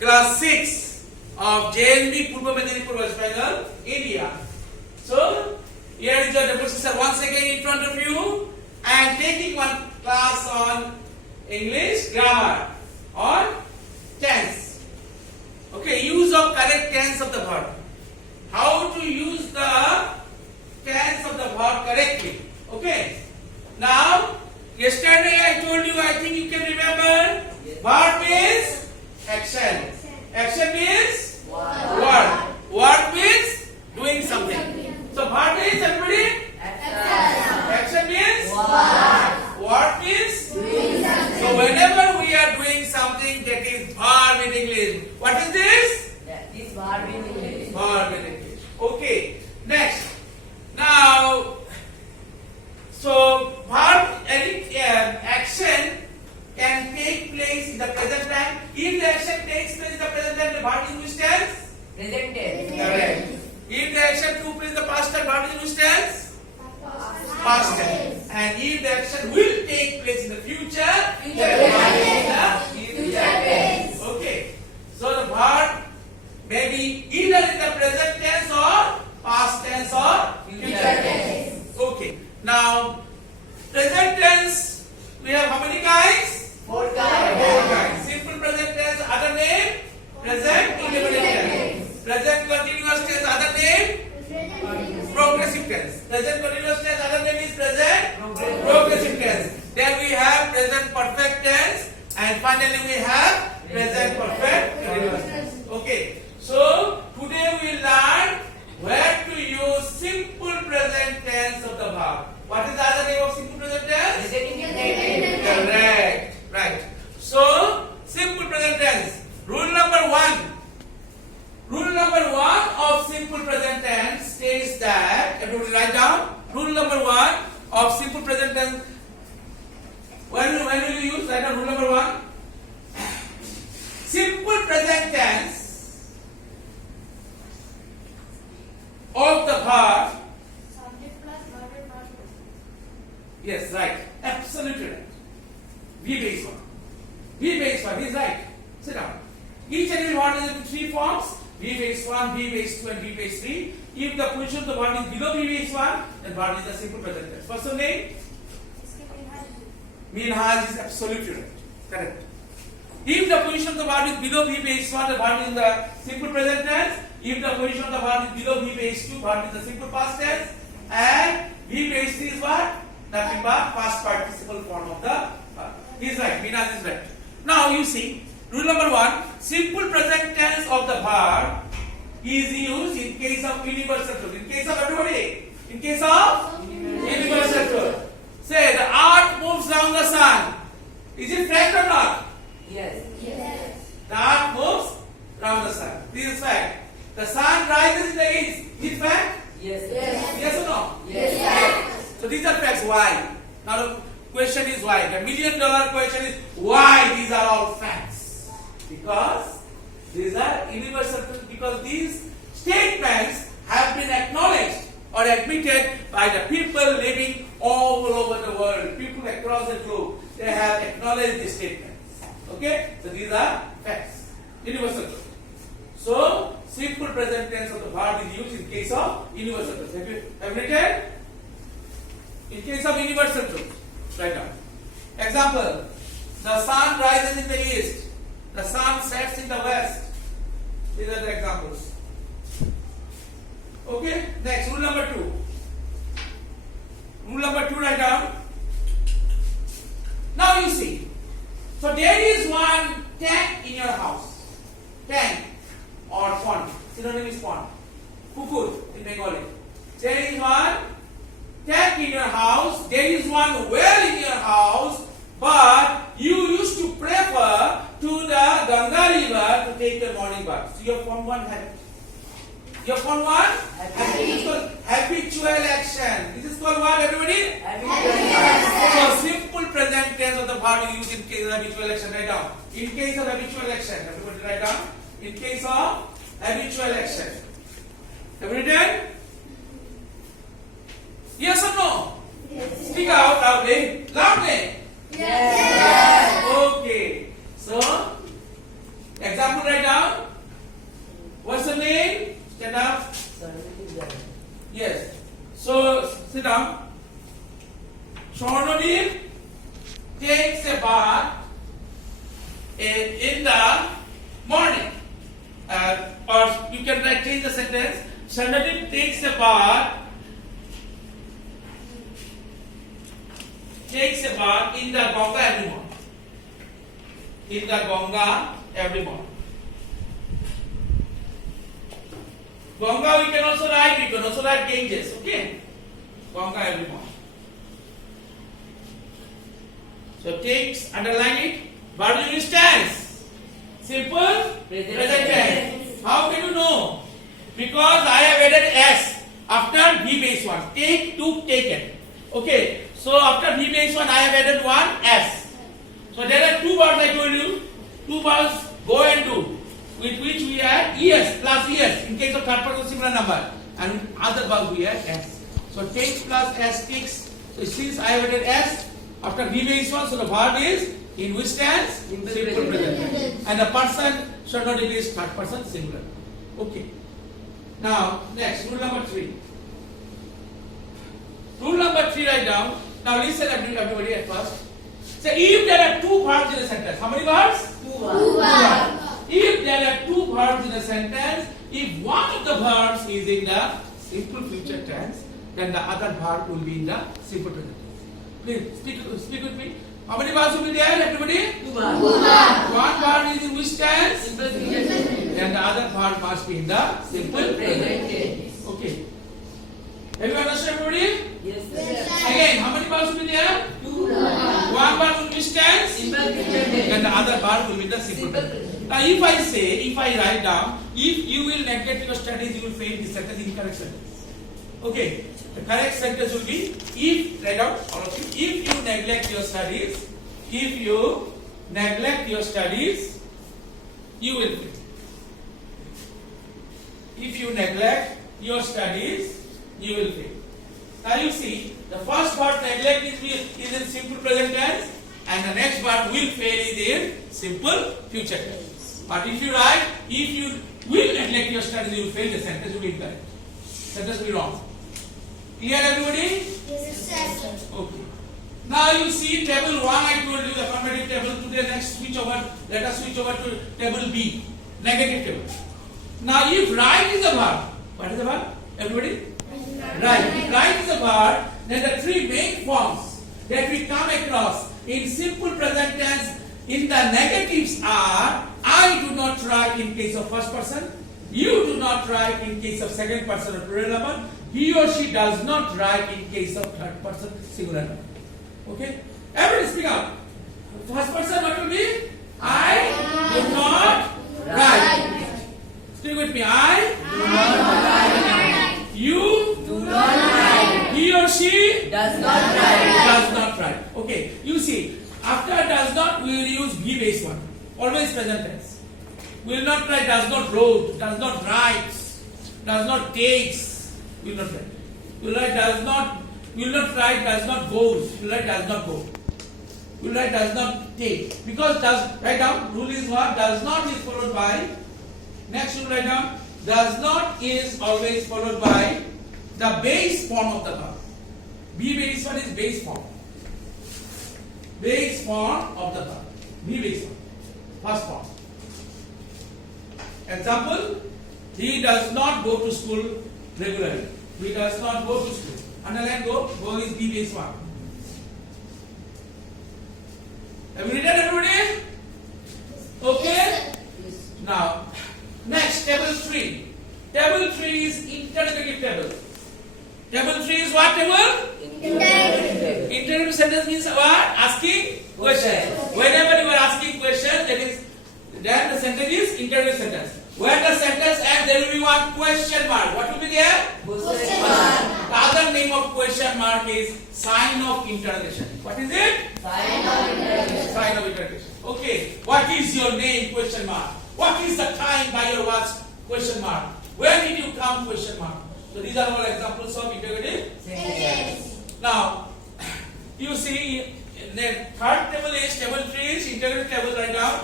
class 6 of JNB Purbo Medinipur, West Bengal, India. So, here is your Debarshi sir once again in front of you and taking one class on English grammar or tense. Okay, use of correct tense of the verb. How to use the tense of the verb correctly. Okay. Now, yesterday I told you, I think you can remember, verb means action. Action means word. Word means doing something. So, verb means everybody? Action means word means doing something. So, whenever we are doing something, that is verb in English. What is this? That is verb in English. Verb in English. Okay. Next. Now, so verb action can take place in the present time. If the action takes place in the present time, the verb in which tense? Present tense. Correct. If the action took place in the past time, verb in which tense? Past tense. And if the action will take place in the future, Future tense. Okay. So the verb may be either in the present tense or past tense or future tense. Okay. Now, present tense, we have how many kinds? Four Four kinds. kinds. Simple present tense, other name? Present indefinite tense. Present continuous tense, other name? Progressive tense. Present continuous tense, other name is present progressive tense. Then we have present perfect tense, and finally we have present perfect continuous tense. Okay. So, today we learn where to use simple present tense of the verb. What is the other name of simple present tense? Correct. Right. So, simple present tense. Rule number one. Rule number one of simple present tense states that, everybody write down. Rule number one of simple present tense. When will you use? Write down rule number one. Simple present tense of the verb. Yes, right. Absolutely right. V base one. V base one is right. Sit down. Each and every word is in three forms. V base 1, V base 2 and V base 3. If the position of the word is below V base 1, then word is a simple present tense. First of name? Minhaj is absolutely right. Correct. If the position of the word is below V base 1, the word is in the simple present tense. If the position of the word is below V base 2, word is the simple past tense. And V base 3 is what? Nothing but past participle form of the verb. He is right. Minhaj is right. Now you see, rule number one, simple present tense of the verb is used in case of universal truth. In case of everybody. In case of universal truth. Say the earth moves around the sun. Is it fact or not? Yes. The earth moves around the sun. This is fact. The sun rises in the east. Is it fact? Yes. Yes or no? Yes. So these are facts. Why? Now the question is why. The $1 million question is why these are all facts. Because these are universal truths. Because these statements have been acknowledged or admitted by the people living all over the world. People across the globe. They have acknowledged these statements. Okay? So these are facts. Universal truth. So simple present tense of the verb is used in case of universal truth. Have you written? In case of universal truth. Write down. Example. The sun rises in the east. The sun sets in the west. These are the examples. Okay. Next, rule number two. Rule number two, write down. Now you see. So there is one tank in your house. Tank or pond. Synonym is pond. Pukur in Bengali. There is one tank in your house. There is one well in your house. But you used to prefer to the Ganga river to take your morning bath. So your form one habit. Your form one habit is called habitual action. This is called what, everybody? So simple present tense of the verb is used in case of habitual action. Write down. In case of habitual action, everybody write down. In case of habitual action. Have you written? Yes or no? Yes. Speak out loudly. Loudly. Yes. Okay. So, example write down. takes a bath in the morning. Or you can change the sentence. Shanadip takes a bath. Takes a bath in the Ganga every morning. In the Ganga every morning. Ganga we can also write. We can also write Ganges. Okay. Ganga every morning. So takes, underline it. Verb unit tense. Simple present tense. How can you know? Because I have added s after V base 1. Take, took, taken. Okay. So after V base 1 I have added one s. So there are two words I told you. Two words go and do. With which we add es plus es in case of third person singular number. And other verbs we add s. So takes plus s takes. So since I have added s after V base 1, so the verb is in which tense? Simple present tense. And the person should not be third person singular. Okay. Now next rule number 3. Rule number 3 write down. Now listen everybody at first. So if there are two verbs in a sentence, how many verbs? Two verbs. If there are two verbs in a sentence, if one of the verbs is in the simple future tense, then the other verb will be in the simple present tense. Please speak with me. How many verbs will be there, everybody? Two verbs. One verb is in which tense? Simple future tense. And the other verb must be in the simple present tense. Okay. Have you understood, everybody? Yes, sir. Again, how many verbs will be there? Two verbs. One verb will be which tense? Simple future tense. And the other verb will be the simple present. Now, if I write down, if you will neglect your studies, you will fail this sentence, incorrect sentence. Okay. The correct sentence will be, if, write down all of you, if you neglect your studies, you will fail. If you neglect your studies, you will fail. Now you see, the first part neglect is in simple present tense, and the next part will fail is in simple future tense. But if you write, if you will neglect your studies, you will fail, the sentence will be incorrect. Sentence will be wrong. Clear, everybody? Yes, sir. Okay. Now you see table 1, I told you the affirmative table. Today next switch over. Let us switch over to table B, negative table. Now if right is a verb, what is the verb? Everybody? Right. If right is a verb, then the three main forms that we come across in simple present tense in the negatives are: I do not write in case of first person, you do not write in case of second person or plural number, he or she does not write in case of third person singular number. Okay? Everybody speak out. First person what will be? I do not write. Speak with me. I Do not write. You Do not write. He or she Does not write. does not write. Okay. You see, after does not, we will use be base 1. Always present tense. We will not write does not wrote, does not writes, does not takes. We will not write. We will write does not. We will not write does not goes. We will write does not go. We will write does not take. Because does, write down, rule is what? Does not is followed by. Next you write down, does not is always followed by the base form of the verb. Be base 1 is base form. Base form of the verb. Be base 1. First form. Example, he does not go to school regularly. He does not go to school. Underline go. Go is be base 1. Have you written, everybody? Okay? Now, next, table 3. Table 3 is interrogative table. Table 3 is what table? Interrogative. Interrogative sentence means what? Asking question. Whenever you are asking question, that is, then the sentence is interrogative sentence. Where the sentence ends, there will be one question mark. What will be there? Question mark. The other name of question mark is sign of interrogation. What is it? Sign of interrogation. Sign of interrogation. Okay. What is your name? Question mark. What is the time by your watch? Question mark. Where did you come? Question mark. So these are all examples of interrogative. Sentence. Now, you see, the third table is table 3 is interrogative table right now.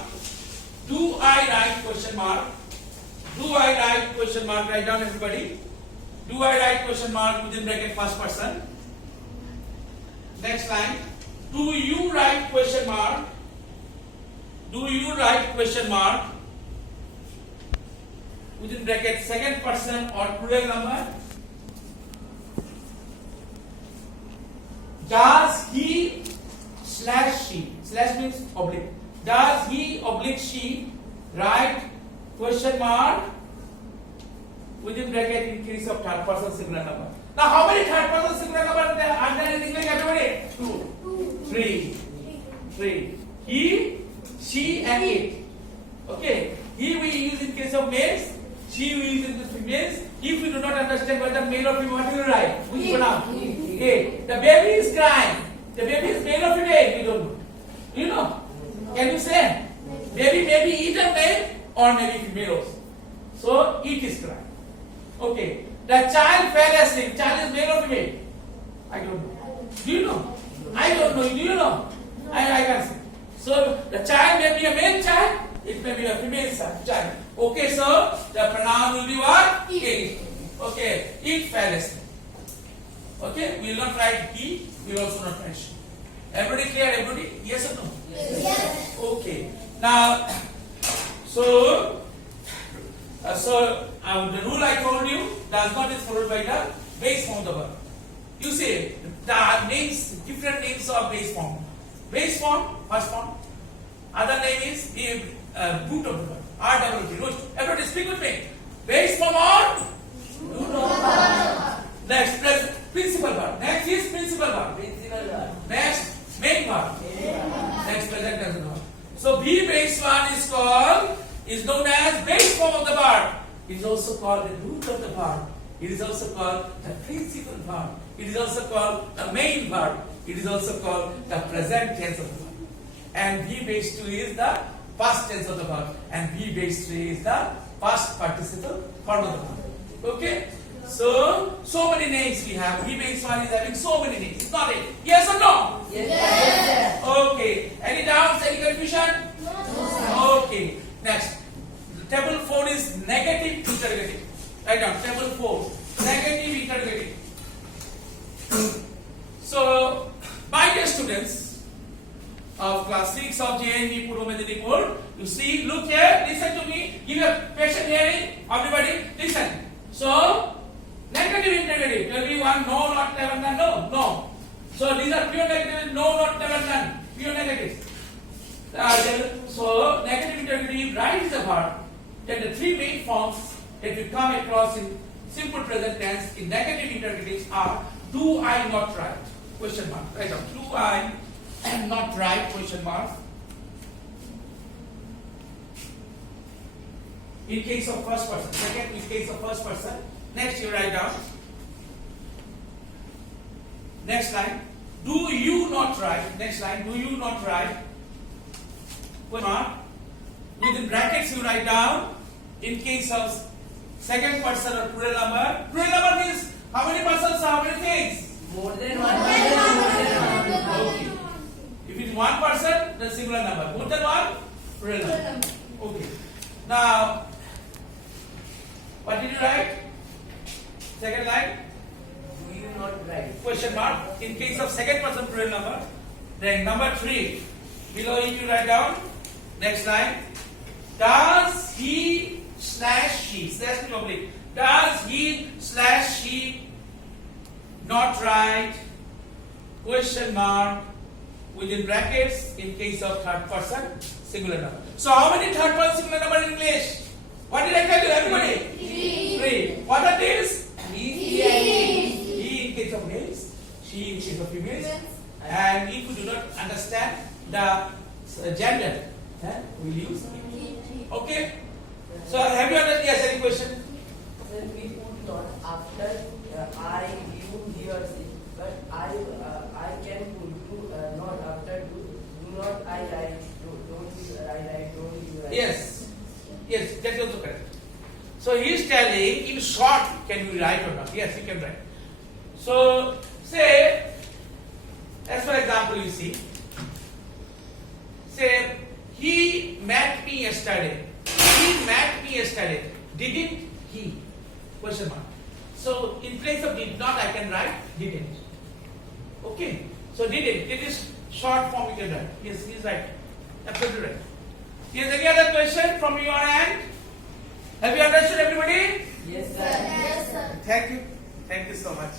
Do I write question mark? Do I write question mark? Write down, everybody. Do I write question mark within bracket first person? Next line. Do you write question mark? Do you write question mark within bracket second person or plural number? Does he slash she, slash means oblique, does he oblique she write question mark within bracket in case of third person singular number? Now how many third person singular number are there in English, everybody? 2, 3. He, she and it. Okay. He we use in case of males, she we use in case of females. If we do not understand whether male or female, what will you write? Which pronoun? Okay. The baby is crying. The baby is male or female? We don't know. You know? Can you say? Baby may be either male or maybe female also. So it is crying. Okay. The child fell asleep. Child is male or female? I don't know. Do you know? I don't know. Do you know? I can't say. So the child may be a male child. It may be a female child. Okay, so the pronoun will be what? It. Okay. It fell asleep. Okay. We will not write he. We will also not write she. Everybody clear? Everybody? Yes or no? Yes. Okay. Now, so the rule I told you does not is followed by the base form of the verb. You see, the names, different names of base form. Base form, first form. Other name is the root of the verb. RWT, root. Everybody speak with me. Base form or root of the verb. Next, principal verb. Next is principal verb. Next, main verb. Next, present tense verb. So B base one is known as base form of the verb. It is also called the root of the verb. It is also called the principal verb. It is also called the main verb. It is also called the present tense of the verb. And B base 2 is the past tense of the verb. And B base 3 is the past participle form of the verb. Okay? So many names we have. B base 1 is having so many names. It's not it. Yes or no? Yes. Okay. Any doubts? Any confusion? No. Okay. Next. Table 4 is negative interrogative. Write down. Table 4. Negative interrogative. So, my dear students of class 6 of JNV Purbo Medinipur, you see, look here, listen to me, give a patient hearing, everybody, listen. So, negative interrogative, there will be one, no, not, never, none, no. So, these are pure negative, no, not, never, none, pure negative. So, negative interrogative, right is the verb, then the three main forms that we come across in simple present tense in negative interrogatives are, do I not write? Question mark. Write down. Do I not write? Question mark. In case of first person. Second, in case of first person. Next, you write down. Next line. Do you not write? Next line. Do you not write? Question mark. Within brackets, you write down. In case of second person or plural number. Plural number means how many persons, how many things? More than one. Okay. If it's one person, the singular number. More than one, plural number. Okay. Now, what did you write? Second line. Do you not write? Question mark. In case of second person plural number. Then number 3. Below it you write down. Next line. Does he slash she? Slash means oblique. Does he slash she not write? Question mark. Within brackets in case of third person singular number. So how many third person singular number in English? What did I tell you, everybody? 3. What are these? He in case of males, she in case of females. And if you do not understand the gender, we'll use it. Okay? So have you understood? Yes, any question? Sir, we put not after I, you, he or she, but I can put do not after do not I write, don't you write, don't you write. Yes, that's also correct. So he is telling in short, can we write or not? Yes, you can write. So say, as for example, you see, say he met me yesterday. He met me yesterday. Didn't he? Question mark. So in place of did not, I can write didn't. Okay. So did it. It is short form you can write. Yes, he is right. Absolutely right. Is any other question from your end? Have you understood everybody? Yes, sir. Yes, sir. Thank you. Thank you so much.